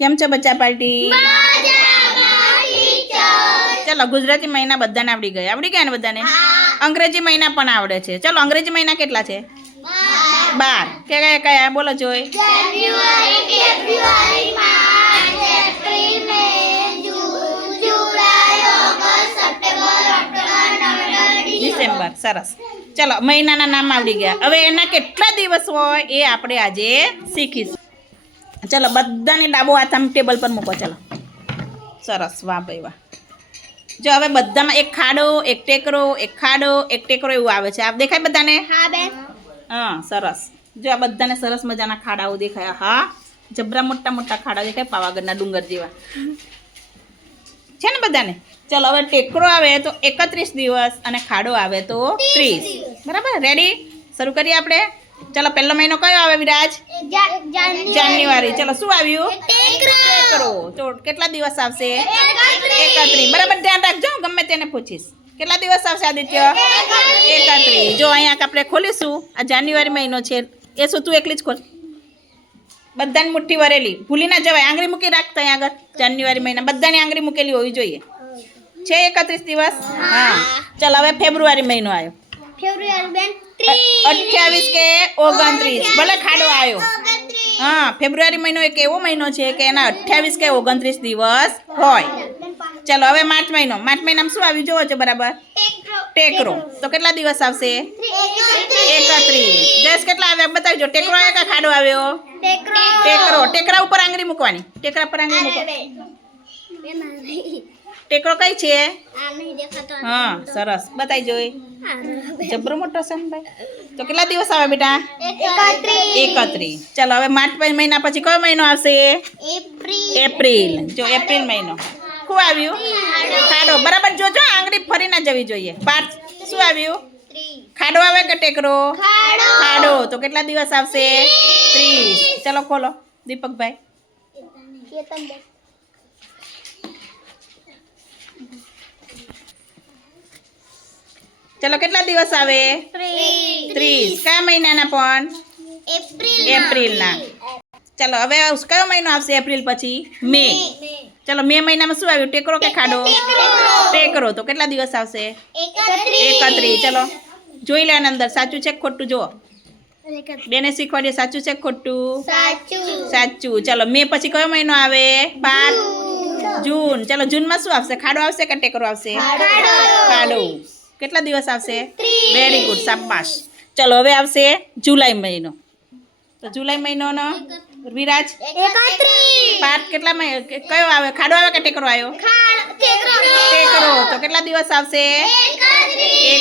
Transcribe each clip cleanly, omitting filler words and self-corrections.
કેમ છો બચ્ચા પાર્ટી? ચલો ગુજરાતી મહિના બધાને આવડી ગયા ને બધાને? અંગ્રેજી મહિના પણ આવડે છે. ચલો અંગ્રેજી મહિના કેટલા છે? 12. કયા કયા બોલો જોઈ? ડિસેમ્બર. સરસ. ચલો મહિનાના નામ આવડી ગયા. હવે એના કેટલા દિવસ હોય એ આપણે આજે શીખીશું. ચલો બધાને ડાબો હાથ આમ ટેબલ પર મૂકો. ચલો સરસ. વાહ ભાઈ વાહ. જો હવે બધામાં એક ખાડો, એક ટેકરો, એક ખાડો, એક ટેકરો એવું આવે છે. આપ દેખાય બધાને? હા સરસ. જો આ બધાને સરસ મજાના ખાડાઓ દેખાય. હા જબરા મોટા મોટા ખાડા દેખાય, પાવાગઢના ડુંગર જેવા છે ને બધાને. ચલો હવે ટેકરો આવે તો 31 દિવસ અને ખાડો આવે તો 30. બરાબર? રેડી? શરૂ કરીએ આપણે. ચલો પહેલો મહિનો કયો આવે વિરાજ? જાન્યુઆરી. ચલો શું આવ્યું? ટેકરો. તો કેટલા દિવસ આવશે? 31. બરાબર ધ્યાન રાખજો, ગમે તેને પૂછીશ. કેટલા દિવસ આવશે આદિત્ય? 31. જો અહીંયા આપણે ખોલીશું. આ જાન્યુઆરી મહિનો છે. એ શું તું એકલી જ ખોલ. બધાની મુઠ્ઠી વરેલી, ભૂલી ના જવાય. આંગળી મૂકી રાખતા અહીં આગળ. જાન્યુઆરી મહિના બધાની આંગળી મૂકેલી હોવી જોઈએ. છે 31 દિવસ? હા. ચાલ હવે ફેબ્રુઆરી મહિનો આવ્યો. 28 કે 29. ભલે ખાડો આવ્યો. હા ફેબ્રુઆરી મહિનો એક એવો મહિનો છે કે એના 28 કે 29 દિવસ હોય. ચાલો હવે માર્ચ મહિનો. માર્ચ મહિનામાં શું આવ્યું જોવો છો બરાબર? ટેકરો. તો કેટલા દિવસ આવશે? 31. જયેશ કેટલા આવ્યા બતાવજો. ટેકરો આવ્યો કે ખાડો આવ્યો? ટેકરો. ટેકરા ઉપર આંગળી મૂકવાની. ટેકરા પર આંગળી મૂકો. ટેકરો કઈ છે? હા સરસ. બતાવી જોઈ. જબરો મોટો છે ને ભાઈ. તો કેટલા દિવસ આવે બેટા? 31. ચાલો હવે માર્ચ મહિના પછી કયો મહિનો આવશે? એપ્રિલ. જો એપ્રિલ મહિનો. શું આવ્યું? ખાડો. બરાબર જોજો, આંગળી ફરી ના જવી જોઈએ. માર્ચ શું આવ્યું? ખાડો આવે કે ટેકરો? ખાડો. તો કેટલા દિવસ આવશે? 30. ચલો ખોલો દીપકભાઈ. ચલો કેટલા દિવસ આવે? 30. કયા મહિનાના પણ? એપ્રિલના. ચલો હવે કયો મહિનો આવશે એપ્રિલ પછી? મે. ચલો મે મહિનામાં શું આવ્યું? ટેકરો કે ખાડો? ટેકરો. તો કેટલા દિવસ આવશે? 31. ચલો જોઈ લે અંદર સાચું છે ખોટું જુઓ. બેને શીખવાડીએ સાચું છે ખોટું? સાચું. ચલો મે પછી કયો મહિનો આવે? 5 જૂન. ચલો જૂનમાં શું આવશે? ખાડો આવશે કે ટેકરો આવશે? ખાડો. કેટલા દિવસ આવશે? વેરી ગુડ, શાબાશ. ચલો હવે આવશે જુલાઈ મહિનો. તો જુલાઈ મહિનોનો વિરાજ? 5 કેટલા કયો આવે? ખાડો આવે કે ટેકરો આવ્યો? ટેકરો. તો કેટલા દિવસ આવશે?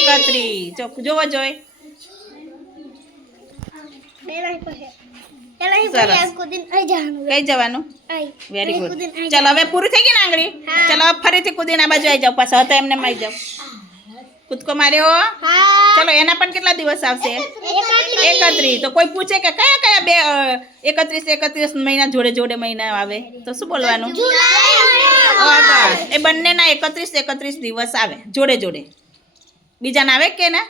31. જોવો જોઈ. સરસ. કઈ જવાનું? Very good. ચલો હવે પૂરું થઈ ગયું ને આંગળી? ચલો ફરીથી કૂદીને આ બાજુ આવી જાઓ. પાછા હતા એમને આવી જાઓ. કૂદકો માર્યો? ચલો એના પણ કેટલા દિવસ આવશે? 31. તો કોઈ પૂછે કે કયા કયા 31 મહિના જોડે જોડે મહિના આવે તો શું બોલવાનું? એ બંનેના 31 દિવસ આવે જોડે જોડે. બીજાના આવે કે ના?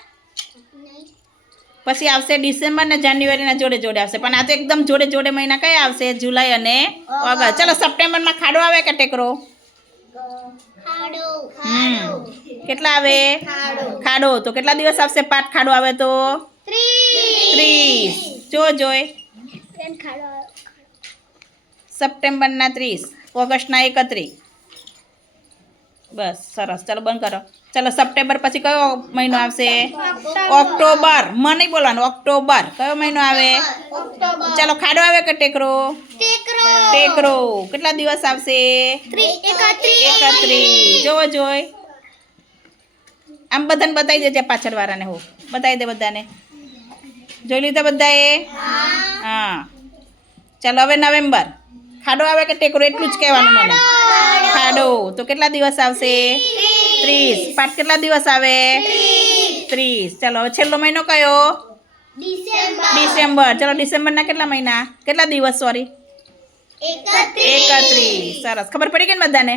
પછી આવશે ડિસેમ્બર ને જાન્યુઆરીના જોડે જોડે આવશે. પણ આ તો એકદમ જોડે જોડે મહિના કયા આવશે? જુલાઈ અને ઓગસ્ટ. ચલો સપ્ટેમ્બરમાં ખાડો આવે કે ટેકરો? કેટલા આવે? ખાડો. તો કેટલા દિવસ આવશે? 5 ખાડો આવે તો 30. જોઈ. સપ્ટેમ્બરના 30, ઓગસ્ટના 31. બસ સરસ. ચલો બંધ કરો. ચલો સપ્ટેમ્બર પછી કયો મહિનો આવશે? ઓક્ટોબર. મને નહીં બોલવાનું. ઓક્ટોબર. કયો મહિનો આવે? ચલો ખાડો આવે કે ટેકરો? ટેકરો. કેટલા દિવસ આવશે? 31. જોવો જોઈ. આમ બધાને બતાવી દેજે પાછળ વાળાને. હો બતાવી દે બધાને. જોઈ લીધા બધાએ? હા. ચાલો હવે નવેમ્બર. ખાડો આવે કે ટેકરો? એટલું જ કહેવાનું મને. ખાડો. તો કેટલા દિવસ આવશે? 30. 5 કેટલા દિવસ આવે? 30. ચાલો હવે છેલ્લો મહિનો કયો? ડિસેમ્બર. ચલો ડિસેમ્બરના કેટલા મહિના? કેટલા દિવસ? સોરી 31. સરસ. ખબર પડી ગઈ ને બધાને?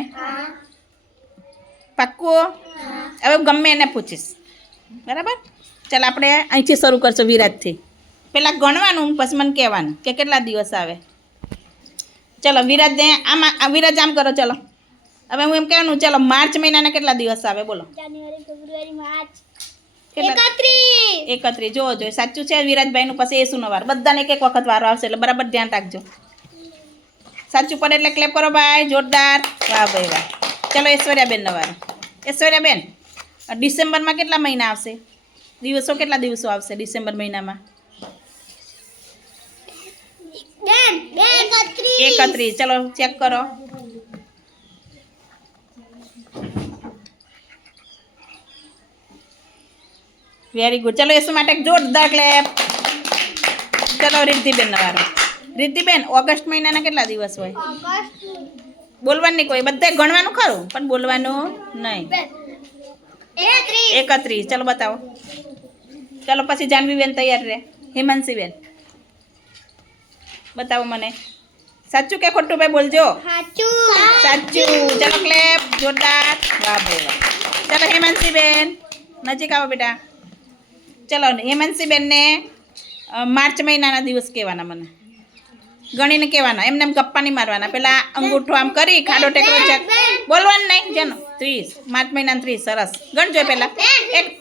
પાક્કું? હવે ગમે એને પૂછીશ. બરાબર? ચાલ આપણે અહીંથી શરૂ કરશું વિરાજથી. પહેલાં ગણવાનું પછી મને કહેવાનું કે કેટલા દિવસ આવે. ચલો વિરાજને આમાં વિરાજ આમ કરો ચલો. હવે હું એમ કહેવાનું ચલો માર્ચ મહિનાના કેટલા દિવસ આવે બોલો? જાન્યુઆરી, ફેબ્રુઆરી, માર્ચ. કેટલા? 31. જોવો જોઈએ સાચું છે વિરાજભાઈનું. પછી એસુનો વાર બધાને એક એક વખત વારો આવશે એટલે બરાબર ધ્યાન રાખજો. સાચું પડે એટલે ક્લેપ કરો ભાઈ, જોરદાર. વાહ ભાઈ વાહ. ચલો ઐશ્વર્યાબેનનો વારો. ઐશ્વર્યાબેન, ડિસેમ્બરમાં કેટલા મહિના આવશે? દિવસો કેટલા દિવસો આવશે ડિસેમ્બર મહિનામાં? 31. ચલો ચેક કરો. Very good. ચલો એસુ માટે જોરદાર ક્લેપ. ચલો રિદ્ધિબેનનો વારો. રિદ્ધિબેન, ઓગસ્ટ મહિનાના કેટલા દિવસ હોય? બોલવાનું નહીં કોઈ, બધાય ગણવાનું ખરું પણ બોલવાનું નહીં. 31. ચલો બતાવો. ચલો પછી જાનવીબેન તૈયાર રહે. હિમાંશીબેન બતાવો મને. સાચું કે ખોટું ભાઈ બોલજો. સાચું. ચલો ક્લેપ, જોરદાર. વાહ ભાઈ વાહ. ચલો હિમાંશીબેન નજીક આવો બેટા. ચલો હેમાંશીબેનને માર્ચ મહિનાના દિવસ કહેવાના મને ગણીને કહેવાના. એમને એમ ગપ્પા નહીં મારવાના. પેલા અંગૂઠો આમ કરી ખાડો ટેકરો ચેક બોલવાનું નહીં. જેનો 30 માર્ચ મહિનાના 30. સરસ. ગણજો પહેલાં.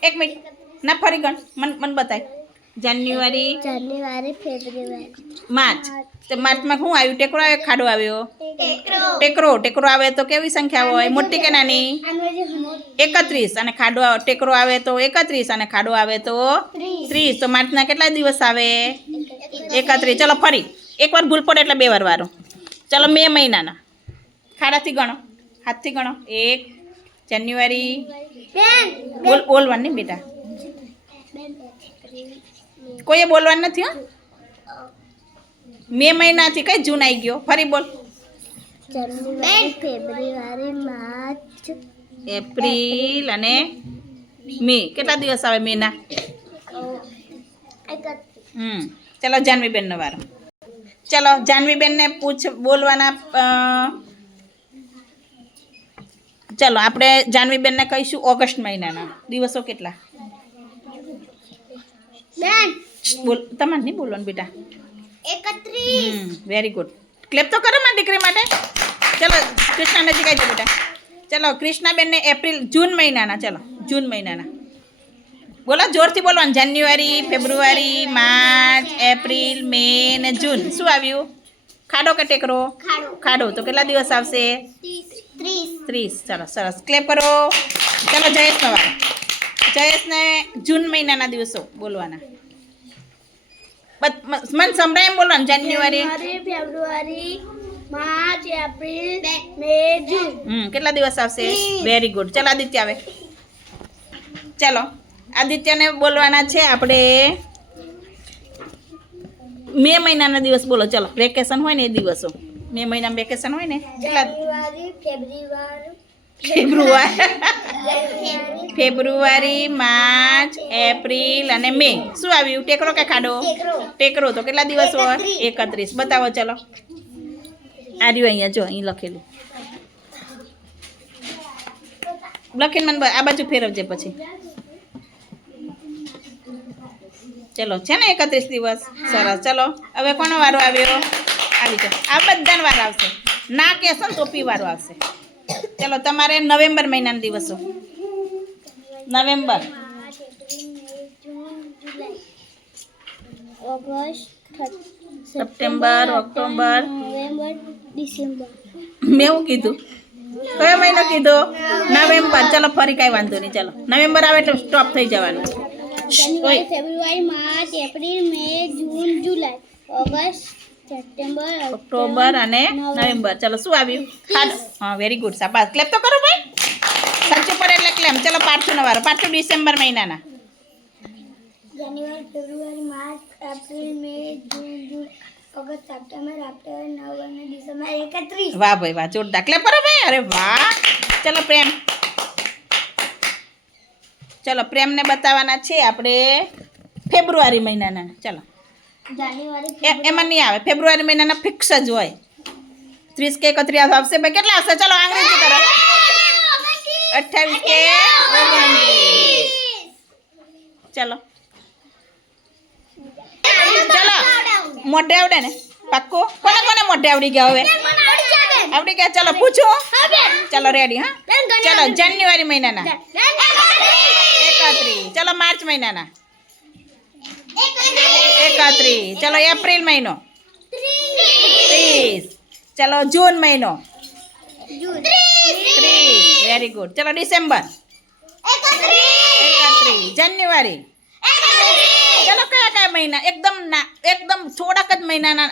એક મિનિટ ના ફરી ગણ. મને બતાય. જાન્યુઆરી, ફેબ્રુઆરી, માર્ચ. તો માર્ચમાં શું આવ્યું? ટેકરો આવ્યો, ખાડો આવ્યો? ટેકરો આવે તો કેવી સંખ્યા હોય? મોટી કે નાની? 31. અને ખાડો ટેકરો આવે તો 31 અને ખાડો આવે તો 30. તો માર્ચના કેટલા દિવસ આવે? 31. ચલો ફરી એકવાર ભૂલ પડે એટલે 2 વાર વારો. ચલો મે મહિનાના ખાડાથી ગણો, હાથથી ગણો. 1 જાન્યુઆરી. બોલવાનું નહીં બેટા, કોઈએ બોલવાનું નથી. હો મે મહિનાથી કઈ જૂન આવી ગયો? ફરી બોલ. ફેબ્રુઆરી, માર્ચ, એપ્રિલ અને મે. કેટલા દિવસ આવે મેના? ચલો જાનવીબેનનો વારો. ચલો જાનવીબેનને પૂછ બોલવાના. ચલો આપણે જાનવીબેનને કહીશું ઓગસ્ટ મહિનાના દિવસો કેટલા? બોલ. તમારે નહીં બોલવાનું બેટા. 31. Very good. ક્લેપ તો કરો મારી દીકરી માટે. ચલો કૃષ્ણા નજીક આવી જાઓ બેટા. ચલો કૃષ્ણાબેનને જૂન મહિનાના. ચલો જૂન મહિનાના બોલો, જોરથી બોલવાનું. જાન્યુઆરી, ફેબ્રુઆરી, માર્ચ, એપ્રિલ, મે ને જૂન. શું આવ્યું? ખાડો કે ટેકરો? ખાડો. તો કેટલા દિવસ આવશે? 30. ચલો સરસ. ક્લેપ કરો. ચલો જયેશનો વારો. જયેશને જૂન મહિનાના દિવસો બોલવાના. મને સંભળાય એમ બોલવાનું. જાન્યુઆરી, ફેબ્રુઆરી, માર્ચ, એપ્રિલ, મે, જૂન. કેટલા દિવસ આવશે? Very good. ચલો આદિત્ય આવે. ચલો આદિત્યને બોલવાના છે આપણે મે મહિનાના દિવસ બોલો. ચલો વેકેશન હોય ને એ દિવસો. મે મહિનામાં વેકેશન હોય ને કેટલા? ફેબ્રુઆરી, માર્ચ, એપ્રિલ અને મે. શું આવ્યું? ટેકરો કે ખાડો? ટેકરો. તો કેટલા દિવસ હોય? 31. બતાવો. ચલો આ રહ્યું અહીંયા, જો અહીં લખેલું. લખીને મને આ બાજુ ફેરવજે પછી. ચલો છે ને 31 દિવસ. સરસ. ચલો હવે કોનો વારો આવ્યો? આવી જાઓ. આ બધાનો વારો આવશે. ના કહેશો ને તો પી વારો આવશે. ચલો તમારે નવેમ્બર મહિનાના દિવસો. November, August, September, October, November, December. મેં એવું કીધું? કયો મહિનો કીધો? નવેમ્બર. ચલો ફરી કાંઈ વાંધો નહીં. ચલો નવેમ્બર આવે એટલે સ્ટોપ થઈ જવાનું. જાન્યુઆરી, February, March, April, May, June, July, August, September, October અને નવેમ્બર. ચલો શું આવ્યું? ખાડો. હા વેરી ગુડ. શાબાશ. ક્લેપ તો કરો ભાઈ. સાચું પડે એટલે ક્લેમ. ચલો પાર્થુનો વારો. પાર્થુ ડિસેમ્બર મહિનાના. January, February, March, April, May, June, July, August, September, October, November, December. 31. વાહ ભાઈ વાહ. જોરદાર. ક્લેપ કરો ભાઈ. અરે વાહ. ચલો પ્રેમ. ચલો પ્રેમને બતાવવાના છે આપણે ફેબ્રુઆરી મહિનાના. ચલો જાન્યુઆરી, એમાં નહીં આવે. ફેબ્રુઆરી મહિનાના ફિક્સ જ હોય. 30 કે 31 આવશે ભાઈ. કેટલા આવશે? ચલો આંગળીથી કરો. 28 કે 29. ચલો ચલો મોઢે આવડે ને? પાક્કું? કોને કોને મોઢે આવડી ગયા હવે? આવડી ગયા? ચલો પૂછો. ચલો રેડી? હા, ચલો જાન્યુઆરી મહિનાના 31. ચલો માર્ચ મહિનાના 31. ચલો એપ્રિલ મહિનો 30. ચલો જૂન મહિનો 30. Very good. ચલો ડિસેમ્બર 31. જાન્યુઆરી. ચલો કયા કયા મહિના? એકદમ થોડાક જ મહિનાના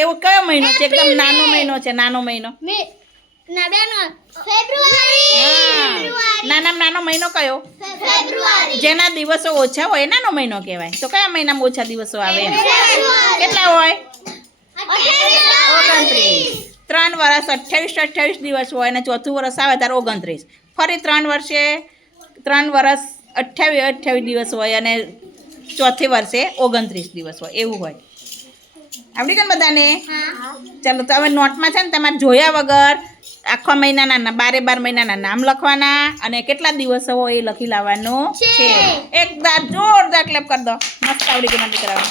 એવો કયો મહિનો છે એકદમ નાનો મહિનો છે? નાનો મહિનો નાનામાં નાનો મહિનો કયો? જેના દિવસો ઓછા હોય નાનો મહિનો કહેવાય. તો કયા મહિનામાં ઓછા દિવસો આવે? કેટલા હોય? 29. 3 વર્ષ 28 દિવસ હોય અને ચોથું વર્ષ આવે ત્યારે 29. ફરી 3 વર્ષે 3 વર્ષ 28 દિવસ હોય અને ચોથે વર્ષે 29 દિવસ હોય એવું હોય. આવડી ગયું બધાને? ચાલો તો હવે નોટમાં છે ને તમારે જોયા વગર આખા મહિનાના 12 મહિનાના નામ લખવાના અને કેટલા દિવસો હોય એ લખી લાવવાનું છે. એકદમ જોરદાર ક્લેપ કરી દો. મસ્ત આવડી ગયું દીકરાઓ.